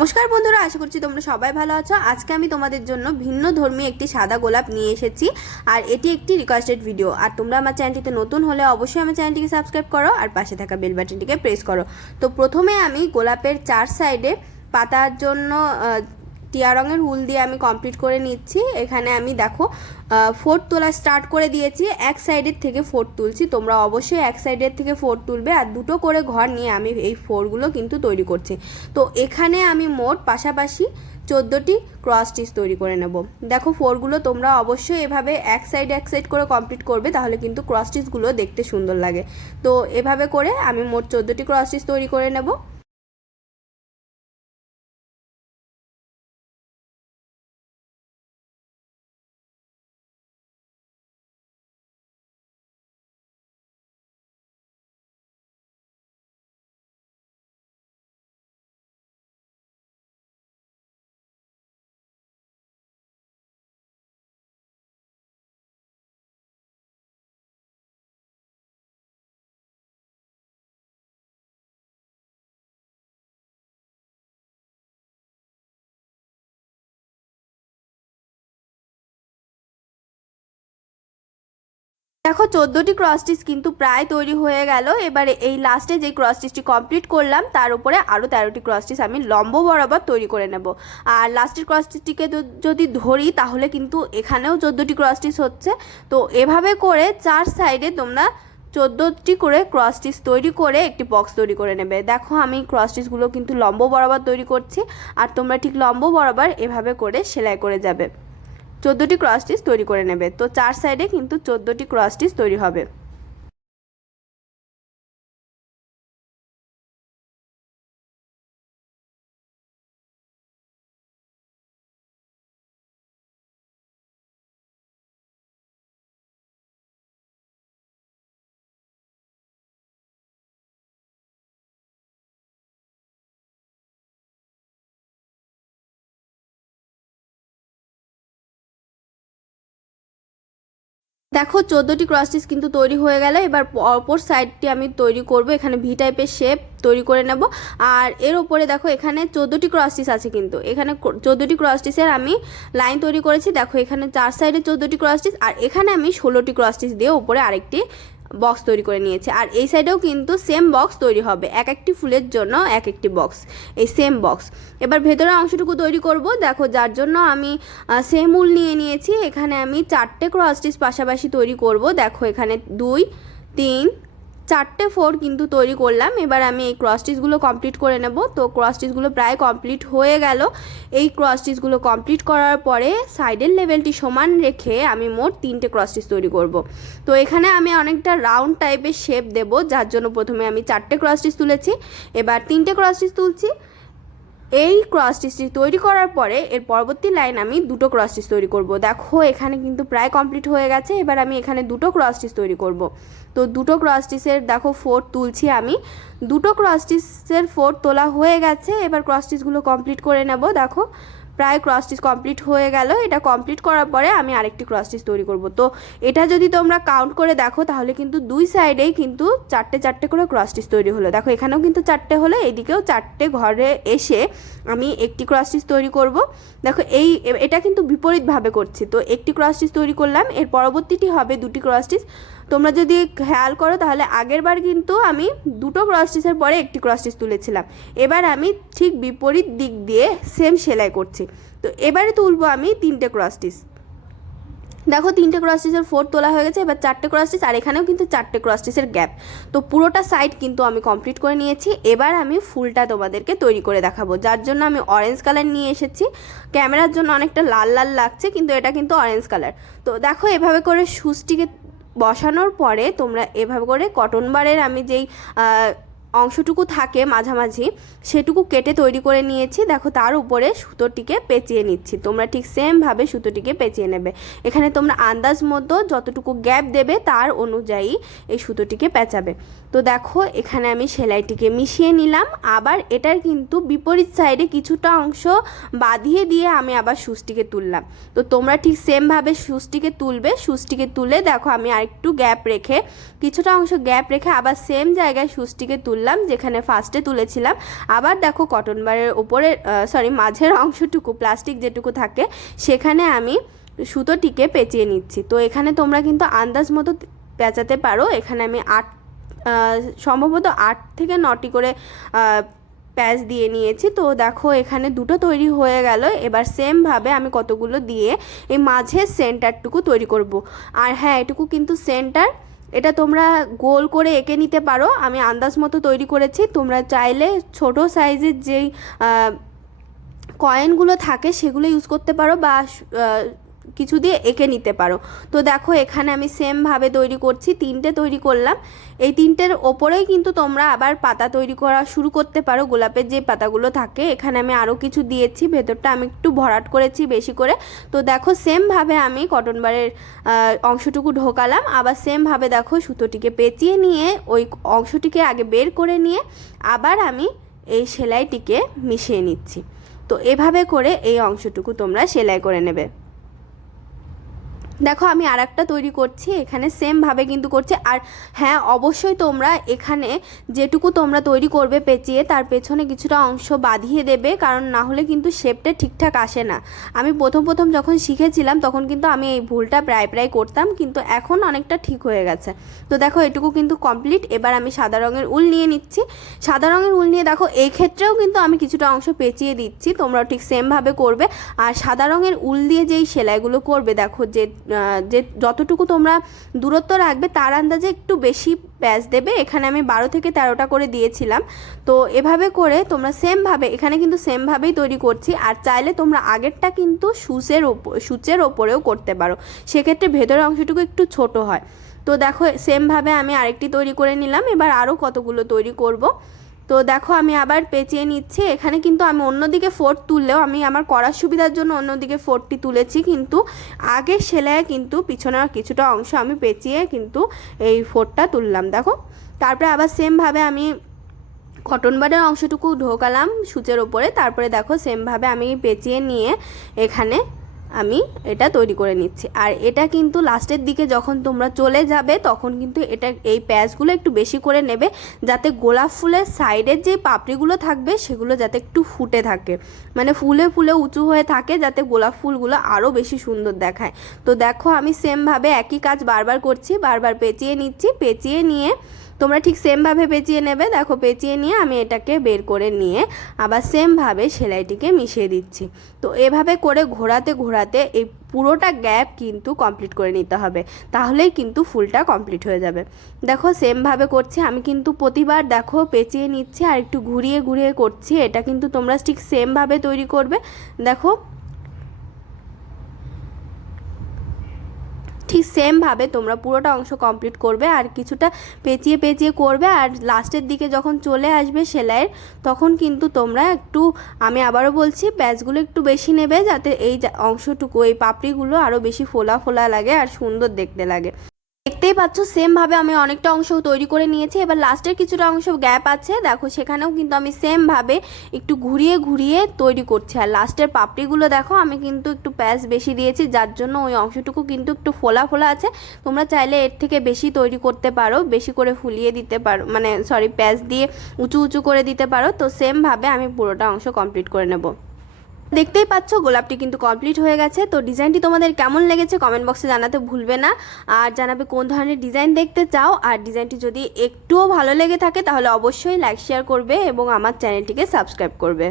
নমস্কার বন্ধুরা, আশা করছি তোমরা সবাই ভালো আছো। আজকে আমি তোমাদের জন্য ভিন্ন ধর্মী একটি সাদা গোলাপ নিয়ে এসেছি, আর এটি একটি রিকোয়েস্টেড ভিডিও। আর তোমরা আমার চ্যানেলটিতে নতুন হলে অবশ্যই আমার চ্যানেলটিকে সাবস্ক্রাইব করো আর পাশে থাকা বেল বাটনটিকে প্রেস করো। তো প্রথমে আমি গোলাপের চার সাইডে পাতার জন্য টিয়া রঙের উল দিয়ে আমি কমপ্লিট করে নিচ্ছি। এখানে আমি দেখো ফোর্থ তোলা স্টার্ট করে দিয়েছি, এক সাইডের থেকে ফোর্থ তুলছি। তোমরা অবশ্যই এক সাইডের থেকে ফোর্থ তুলবে, আর দুটো করে ঘর নিয়ে আমি এই ফোরগুলো কিন্তু তৈরি করছি। তো এখানে আমি মোট পাশাপাশি 14টি ক্রস স্টিচ তৈরি করে নেব। দেখো ফোরগুলো তোমরা অবশ্যই এভাবে এক সাইড করে কমপ্লিট করবে, তাহলে কিন্তু ক্রস স্টিচগুলো দেখতে সুন্দর লাগে। তো এভাবে করে আমি মোট 14টি ক্রস স্টিচ তৈরি করে নেব। দেখো 14টি ক্রস স্টিচ কিন্তু প্রায় তৈরি হয়ে গেল। এবারে এই লাস্টে যে ক্রস স্টিচটি কমপ্লিট করলাম তার উপরে আরও 13টি ক্রস স্টিচ আমি লম্ব বরাবর তৈরি করে নেব। আর লাস্টের ক্রস স্টিচটিকে যদি ধরি তাহলে কিন্তু এখানেও 14টি ক্রস স্টিচ হচ্ছে। তো এভাবে করে চার সাইডে তোমরা 14টি করে ক্রস স্টিচ তৈরি করে একটি বক্স তৈরি করে নেবে। দেখো আমি ক্রস স্টিচগুলো কিন্তু লম্ব বরাবর তৈরি করছি, আর তোমরা ঠিক লম্ব বরাবর এভাবে করে সেলাই করে যাবে। 14টি ক্রস স্টিচ তৈরি করে নেবে। তো চার সাইডে কিন্তু 14টি ক্রস স্টিচ তৈরি হবে। দেখো 14টি ক্রস স্টিচ কিন্তু তৈরি হয়ে গেল। এবার অপর সাইডটি আমি তৈরি করব, এখানে ভি টাইপের শেপ তৈরি করে নেব। আর এর ওপরে দেখো এখানে 14টি ক্রস স্টিচ আছে, কিন্তু এখানে 14টি ক্রস স্টিচের আমি লাইন তৈরি করেছি। দেখো এখানে চার সাইডে 14টি ক্রস স্টিচ, আর এখানে আমি 16টি ক্রস স্টিচ দিয়ে উপরে আরেকটি বক্স তৈরি করে নিয়েছি। আর এই সাইডেও কিন্তু সেম বক্স তৈরি হবে, এক একটি ফুলের জন্য এক একটি বক্স, এই সেম বক্স। এবার ভেতরের অংশটুকু তৈরি করব। দেখো যার জন্য আমি সেম উল নিয়ে নিয়েছি। এখানে আমি 4টে ক্রস স্টিচ পাশাপাশি তৈরি করব। দেখো এখানে 2, 3, 4টে ফোর কিন্তু তৈরি করলাম। এবার আমি এই ক্রস স্টিচগুলো কমপ্লিট করে নেব। তো ক্রস স্টিচগুলো প্রায় কমপ্লিট হয়ে গেল। এই ক্রস স্টিচগুলো কমপ্লিট করার পরে সাইডের লেভেলটি সমান রেখে আমি মোট 3টে ক্রস স্টিচ তৈরি করব। তো এখানে আমি অনেকটা রাউন্ড টাইপের শেপ দেব, যার জন্য প্রথমে আমি 4টে ক্রস স্টিচ তুলেছি, এবার 3টে ক্রস স্টিচ তুলছি। এই ক্রস স্টিচটি তৈরি করার পরে এর পরবর্তী লাইন আমি দুটো ক্রস স্টিচ তৈরি করব। দেখো এখানে কিন্তু প্রায় কমপ্লিট হয়ে গেছে। এবার আমি এখানে দুটো ক্রস স্টিচ তৈরি করব। তো দুটো ক্রস স্টিচের দেখো ফোর তুলছি আমি। দুটো ক্রস স্টিচের ফোর তোলা হয়ে গেছে। এবার ক্রস স্টিচগুলো কমপ্লিট করে নেব। দেখো প্রায় ক্রস স্টিচ কমপ্লিট হয়ে গেল। এটা কমপ্লিট করার পরে আমি আরেকটি ক্রস স্টিচ তৈরি করব। তো এটা যদি তোমরা কাউন্ট করে দেখো তাহলে কিন্তু দুই সাইডেই কিন্তু 4টে করে ক্রস স্টিচ তৈরি হলো। দেখো এখানেও কিন্তু 4টে হলো, এইদিকেও 4টে ঘরে এসে আমি একটি ক্রস স্টিচ তৈরি করব। দেখো এটা কিন্তু বিপরীতভাবে করছি। তো একটি ক্রস স্টিচ তৈরি করলাম, এর পরবর্তীটি হবে দুটি ক্রস স্টিচ। তোমরা যদি খেয়াল করো তাহলে আগের বার কিন্তু আমি দুটো ক্রস স্টিচের পরে একটি ক্রস স্টিচ তুলেছিলাম। এবার আমি ঠিক বিপরীত দিক দিয়ে সেম সেলাই করছি। তো এবারে তুলবো আমি 3টে ক্রস স্টিচ। দেখো 3টে ক্রস স্টিচের ফোর তোলা হয়ে গেছে। এবার 4টে ক্রস স্টিচ, আর এখানেও কিন্তু 4টে ক্রস স্টিচের গ্যাপ। তো পুরোটা সাইড কিন্তু আমি কমপ্লিট করে নিয়েছি। এবার আমি ফুলটা তোমাদেরকে তৈরি করে দেখাবো, যার জন্য আমি অরেঞ্জ কালার নিয়ে এসেছি। ক্যামেরার জন্য অনেকটা লাল লাল লাগছে, কিন্তু এটা কিন্তু অরেঞ্জ কালার। তো দেখো এভাবে করে সুচটিকে বসানোর পরে তোমরা এভাবে করে কটন বারের আমি যেই অংশটুকু থাকে মাঝামাঝি সেটুকু কেটে তৈরি করে নিয়েছি। দেখো তার উপরে সুতোটিকে পেঁচিয়ে নিচ্ছি। তোমরা ঠিক সেমভাবে সুতোটিকে পেঁচিয়ে নেবে। এখানে তোমরা আন্দাজ মতো যতটুকু গ্যাপ দেবে তার অনুযায়ী এই সুতোটিকে পেঁচাবে। তো দেখো এখানে আমি সেলাইটিকে মিশিয়ে নিলাম। আবার এটার কিন্তু বিপরীত সাইডে কিছুটা অংশ বাঁধিয়ে দিয়ে আমি আবার সুচটিকে তুললাম। তো তোমরা ঠিক সেমভাবে সুচটিকে তুলবে। সুচটিকে তুলে দেখো আমি আরেকটু গ্যাপ রেখে কিছুটা অংশ গ্যাপ রেখে আবার সেম জায়গায় সুচটিকে তুলে তুললাম যেখানে ফার্স্টে তুলেছিলাম। আবার দেখো কটন বারের উপরে মাঝের অংশটুকু প্লাস্টিক যেটুকু থাকে সেখানে আমি সুতোটিকে পেঁচিয়ে নিচ্ছি। তো এখানে তোমরা কিন্তু আন্দাজ মতো পেঁচাতে পারো। এখানে আমি সম্ভবত 8 থেকে 9টি করে প্যাচ দিয়ে নিয়েছি। তো দেখো এখানে দুটো তৈরি হয়ে গেল। এবার সেমভাবে আমি কতগুলো দিয়ে এই মাঝের সেন্টারটুকু তৈরি করব। আর হ্যাঁ, এটুকু কিন্তু সেন্টার, এটা তোমরা গোল করে এঁকে নিতে পারো। আমি আন্দাজ মতো তৈরি করেছি। তোমরা চাইলে ছোট সাইজের যেই কয়েনগুলো থাকে সেগুলো ইউজ করতে পারো বা কিছু দিয়ে এঁকে নিতে পারো। তো দেখো এখানে আমি সেমভাবে তৈরি করছি, 3টে তৈরি করলাম। এই 3টের ওপরেই কিন্তু তোমরা আবার পাতা তৈরি করা শুরু করতে পারো, গোলাপের যে পাতাগুলো থাকে। এখানে আমি আরও কিছু দিয়েছি, ভেতরটা আমি একটু ভরাট করেছি বেশি করে। তো দেখো সেমভাবে আমি কটন বারের অংশটুকু ঢোকালাম। আবার সেমভাবে দেখো সুতোটিকে পেঁচিয়ে নিয়ে ওই অংশটিকে আগে বের করে নিয়ে আবার আমি এই সেলাইটিকে মিশিয়ে নিচ্ছি। তো এভাবে করে এই অংশটুকু তোমরা সেলাই করে নেবে। দেখো আমি আর একটা তৈরি করছি, এখানে সেমভাবে কিন্তু করছি। আর হ্যাঁ, অবশ্যই তোমরা এখানে যেটুকু তোমরা তৈরি করবে পেঁচিয়ে তার পেছনে কিছুটা অংশ বাঁধিয়ে দেবে, কারণ না হলে কিন্তু শেপটা ঠিকঠাক আসে না। আমি প্রথম যখন শিখেছিলাম তখন কিন্তু আমি এই ভুলটা প্রায় করতাম, কিন্তু এখন অনেকটা ঠিক হয়ে গেছে। তো দেখো এটুকু কিন্তু কমপ্লিট। এবার আমি সাদা রঙের উল নিয়ে নিচ্ছি। সাদা রঙের উল নিয়ে দেখো এই ক্ষেত্রেও কিন্তু আমি কিছুটা অংশ পেঁচিয়ে দিচ্ছি, তোমরাও ঠিক সেমভাবে করবে। আর সাদা রঙের উল দিয়ে যেই সেলাইগুলো করবে, দেখো যে যতটুকু তোমরা দূরত্ব রাখবে তার আন্দাজে একটু বেশি প্যাচ দেবে। এখানে আমি 12 থেকে 13টা করে দিয়েছিলাম। তো এভাবে করে তোমরা সেমভাবে, এখানে কিন্তু সেমভাবেই তৈরি করছি। আর চাইলে তোমরা আগেরটা কিন্তু সূচের ওপরেও করতে পারো, সেক্ষেত্রে ভেতরের অংশটুকু একটু ছোট হয়। তো দেখো সেমভাবে আমি আরেকটি তৈরি করে নিলাম। এবার আরও কতগুলো তৈরি করব। তো দেখো আমি আবার পেঁচিয়ে নিচ্ছি। এখানে কিন্তু আমি অন্যদিকে ফোর্ট তুললেও আমি আমার করার সুবিধার জন্য অন্যদিকে ফোর্টটি তুলেছি, কিন্তু আগের সেলাইয়ে কিন্তু পিছনের কিছুটা অংশ আমি পেঁচিয়ে কিন্তু এই ফোর্টটা তুললাম। দেখো তারপরে আবার সেমভাবে আমি কটন বারের অংশটুকু ঢোকালাম সূচের ওপরে। তারপরে দেখো সেমভাবে আমি পেঁচিয়ে নিয়ে এখানে আমি এটা তৈরি করে নিচ্ছি। আর এটা কিন্তু লাস্টের দিকে যখন তোমরা চলে যাবে তখন কিন্তু এই প্যাচগুলো একটু বেশি করে নেবে, যাতে গোলাপ ফুলের সাইডের যে পাপড়িগুলো থাকবে সেগুলো যাতে একটু ফুটে থাকে, মানে ফুলে ফুলে উঁচু হয়ে থাকে, যাতে গোলাপ ফুলগুলো আরও বেশি সুন্দর দেখায়। তো দেখো আমি সেমভাবে একই কাজ বারবার করছি, বারবার পেঁচিয়ে নিচ্ছি। পেঁচিয়ে নিয়ে তোমরা ঠিক সেমভাবে পেঁচিয়ে নেবে। দেখো পেঁচিয়ে নিয়ে আমি এটাকে বের করে নিয়ে আবার সেমভাবে সেলাইটিকে মিশিয়ে দিচ্ছি। তো এভাবে করে ঘোরাতে এই পুরোটা গ্যাপ কিন্তু কমপ্লিট করে নিতে হবে, তাহলেই কিন্তু ফুলটা কমপ্লিট হয়ে যাবে। দেখো সেমভাবে করছি আমি, কিন্তু প্রতিবার দেখো পেঁচিয়ে নিচ্ছি আর একটু ঘুরিয়ে করছি। এটা কিন্তু তোমরা ঠিক সেমভাবে তৈরি করবে। দেখো ঠিক সেমভাবে তোমরা পুরোটা অংশ কমপ্লিট করবে আর কিছুটা পেঁচিয়ে করবে। আর লাস্টের দিকে যখন চলে আসবে সেলাইয়ের, তখন কিন্তু তোমরা একটু, আমি আবারও বলছি, প্যাচগুলো একটু বেশি নেবে, যাতে এই অংশটুকু, এই পাপড়িগুলো আরও বেশি ফোলা লাগে আর সুন্দর দেখতে লাগে। দেখতেই পাচ্ছ সেমভাবে আমি অনেকটা অংশ তৈরি করে নিয়েছি। এবার লাস্টের কিছুটা অংশ গ্যাপ আছে, দেখো সেখানেও কিন্তু আমি সেমভাবে একটু ঘুরিয়ে তৈরি করছি। আর লাস্টের পাপড়িগুলো দেখো আমি কিন্তু একটু প্যাচ বেশি দিয়েছি, যার জন্য ওই অংশটুকু কিন্তু একটু ফোলা আছে। তোমরা চাইলে এর থেকে বেশি তৈরি করতে পারো, বেশি করে ফুলিয়ে দিতে পারো, প্যাচ দিয়ে উঁচু করে দিতে পারো। তো সেমভাবে আমি পুরোটা অংশ কমপ্লিট করে নেব। দেখতেই পাচ্ছ গোলাপটি কিন্তু কমপ্লিট হয়ে গেছে। তো ডিজাইনটি তোমাদের কেমন লেগেছে কমেন্ট বক্সে জানাতে ভুলবে না, আর জানাবে কোন ধরনের ডিজাইন দেখতে চাও। আর ডিজাইনটি যদি একটুও ভালো লেগে থাকে তাহলে অবশ্যই লাইক শেয়ার করবে এবং আমার চ্যানেলটিকে সাবস্ক্রাইব করবে।